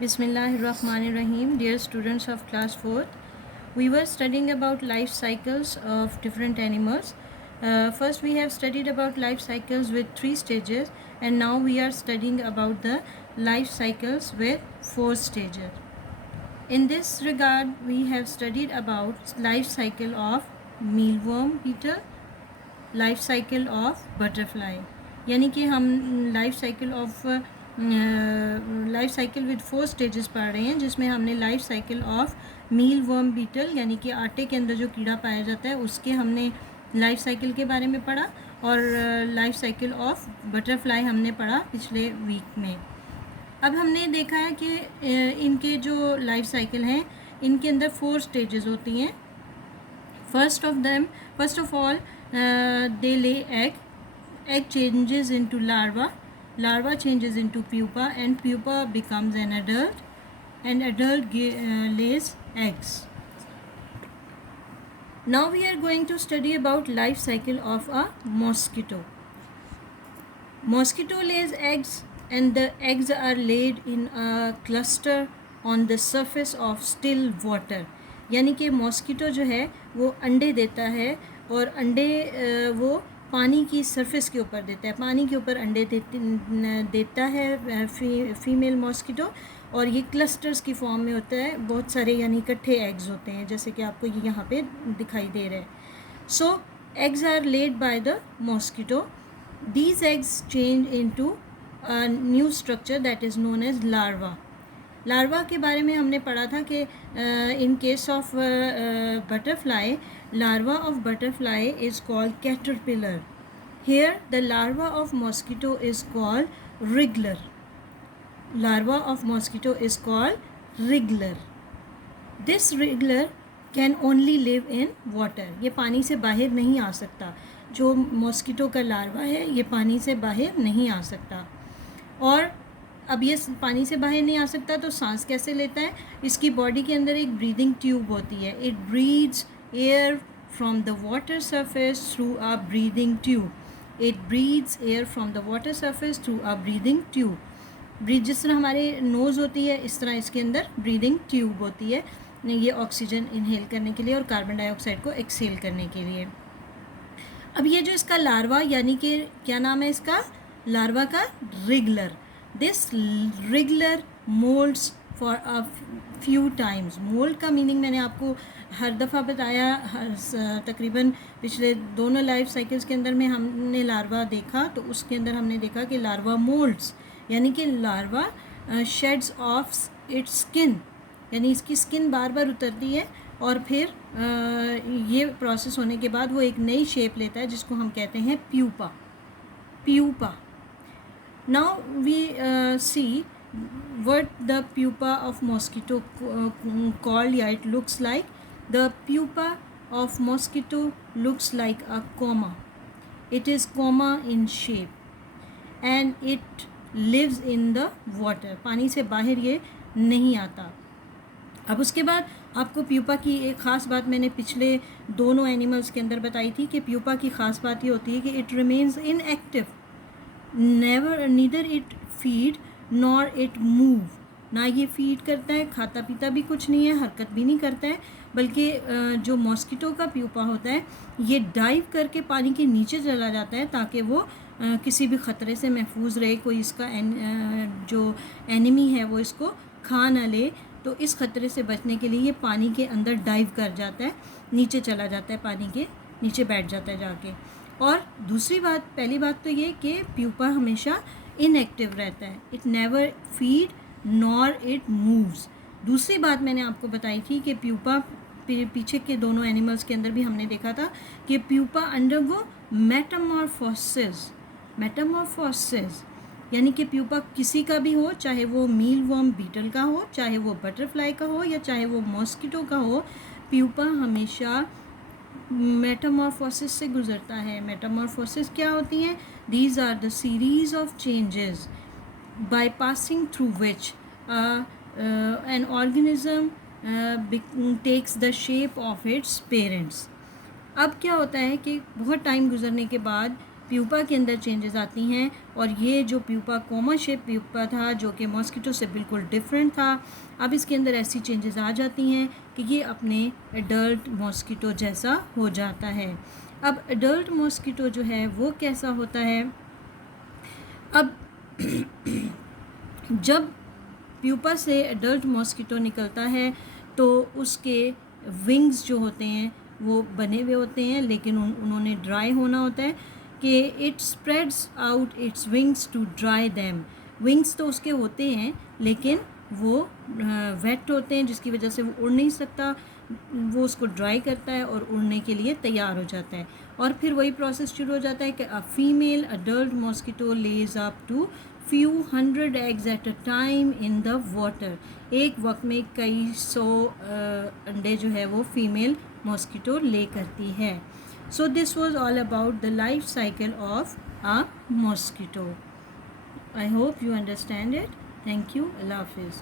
Bismillahirrahmanirrahim. Dear students of class 4th, we were studying about life cycles of different animals. First we have studied about life cycles with 3 stages, and now we are studying about the life cycles with 4 stages. In this regard, we have studied about life cycle of mealworm beetle, life cycle of butterfly, यानी कि हम life cycle with 4 stages पढ़ रहे हैं, जिसमें हमने life cycle of meal worm beetle यानी कि आटे के अंदर जो कीड़ा पाया जाता है उसके हमने लाइफ साइकिल के बारे में पढ़ा, और लाइफ साइकिल ऑफ बटरफ्लाई हमने पढ़ा पिछले वीक में। अब हमने देखा है कि इनके जो लाइफ साइकिल हैं इनके अंदर 4 स्टेजेस होती हैं। First of all they lay egg changes into larva changes into pupa, and pupa becomes an adult, and adult lays eggs. Now we are going to study about life cycle of a mosquito. Mosquito lays eggs, and the eggs are laid in a cluster on the surface of still water, यानी कि mosquito जो है वो अंडे देता है, और अंडे वो पानी की सरफेस के ऊपर देता है, पानी के ऊपर अंडे देता है फीमेल मॉस्किटो, और ये क्लस्टर्स की फॉर्म में होता है, बहुत सारे यानी इकट्ठे एग्स होते हैं, जैसे कि आपको ये यहाँ पे दिखाई दे रहे हैं। So eggs are laid by the mosquito. These eggs change into a new structure that is known as larva. Larva के बारे में हमने पढ़ा था कि in case of butterfly, larva of butterfly is called caterpillar. Here the larva of mosquito is called wriggler. Larva of mosquito is called wriggler. This wriggler can only live in water. ये पानी से बाहर नहीं आ सकता. जो mosquito का larva है ये पानी से बाहर नहीं आ सकता, और अब ये पानी से बाहर नहीं आ सकता तो सांस कैसे लेता है? इसकी बॉडी के अंदर एक ब्रीदिंग ट्यूब होती है. It breathes air from the water surface through a breathing tube. It breathes air from the water surface through a breathing tube. जिस तरह हमारे नोज़ होती है इस तरह इसके अंदर ब्रीदिंग ट्यूब होती है, ये ऑक्सीजन इनहेल करने के लिए और कार्बन डाइऑक्साइड को एक्सेल करने के लिए. अब ये जो इसका लार्वा, यानी कि क्या नाम है इसका लार्वा का? Wriggler. This wriggler moults for a few times. Moult का मीनिंग मैंने आपको हर दफ़ा बताया, तकरीबन पिछले दोनों लाइफ साइकिल्स के अंदर में हमने लार्वा देखा, तो उसके अंदर हमने देखा कि लार्वा मोल्ड्स, यानी कि larva shades of its skin, यानी इसकी स्किन बार बार उतरती है, और फिर ये प्रोसेस होने के बाद वो एक नई शेप लेता है जिसको हम कहते हैं pupa. Pupa. Now we see what the pupa of mosquito called. Yeah, it looks like the pupa of mosquito looks like a comma. It is comma in shape, and it lives in the water. पानी से बाहर ये नहीं आता. अब उसके बाद आपको प्यूपा की एक ख़ास बात मैंने पिछले दोनों एनिमल्स के अंदर बताई थी कि प्यूपा की ख़ास बात ये होती है कि it remains inactive. Neither it feed nor it move. ना ये फीड करता है, खाता पीता भी कुछ नहीं है, हरकत भी नहीं करता है, बल्कि जो मॉस्किटो का प्यूपा होता है ये डाइव करके पानी के नीचे चला जाता है ताकि वो किसी भी ख़तरे से महफूज रहे, कोई इसका जो एनिमी है वो इसको खा ना ले. तो इस ख़तरे से बचने के लिए ये पानी के अंदर डाइव कर जाता है, नीचे चला जाता है, पानी के नीचे बैठ जाता है जाके. और दूसरी बात, पहली बात तो ये कि प्यूपा हमेशा इनएक्टिव रहता है. It never feed nor it moves. दूसरी बात मैंने आपको बताई थी कि प्यूपा, पीछे के दोनों एनिमल्स के अंदर भी हमने देखा था कि प्यूपा अंडरगो मेटामॉर्फोसिस. मेटामॉर्फोसिस यानी कि प्यूपा किसी का भी हो, चाहे वो मील वर्म बीटल का हो, चाहे वो बटरफ्लाई का हो, या चाहे वो मॉस्किटो का हो, प्यूपा हमेशा मेटामॉर्फोसिस से गुजरता है. मेटामॉर्फोसिस क्या होती हैं? These are the series of changes by passing through which an organism takes the shape of its parents. अब क्या होता है कि बहुत टाइम गुजरने के बाद प्यूपा के अंदर चेंजेस आती हैं, और ये जो प्यूपा कोमा शेप प्यूपा था जो कि मॉस्किटो से बिल्कुल डिफरेंट था, अब इसके अंदर ऐसी चेंजेस आ जाती हैं कि ये अपने एडल्ट मॉस्किटो जैसा हो जाता है। अब एडल्ट मॉस्किटो जो है वो कैसा होता है, अब जब प्यूपा से एडल्ट मॉस्किटो निकलता है तो उसके विंग्स जो होते हैं वो बने हुए होते हैं, लेकिन उन्होंने ड्राई होना होता है कि it spreads out its wings to dry them. Wings तो उसके होते हैं लेकिन वो वेट होते हैं, जिसकी वजह से वो उड़ नहीं सकता, वो उसको ड्राई करता है और उड़ने के लिए तैयार हो जाता है। और फिर वही प्रोसेस शुरू हो जाता है कि a female adult mosquito lays up to few hundred eggs at a time in the water। एक वक्त में कई सौ अंडे जो है वो फीमेल मॉस्किटो ले करती है। So this was all about the life cycle of a mosquito. I hope you understand it. Thank you. अल्लाह हाफिज़।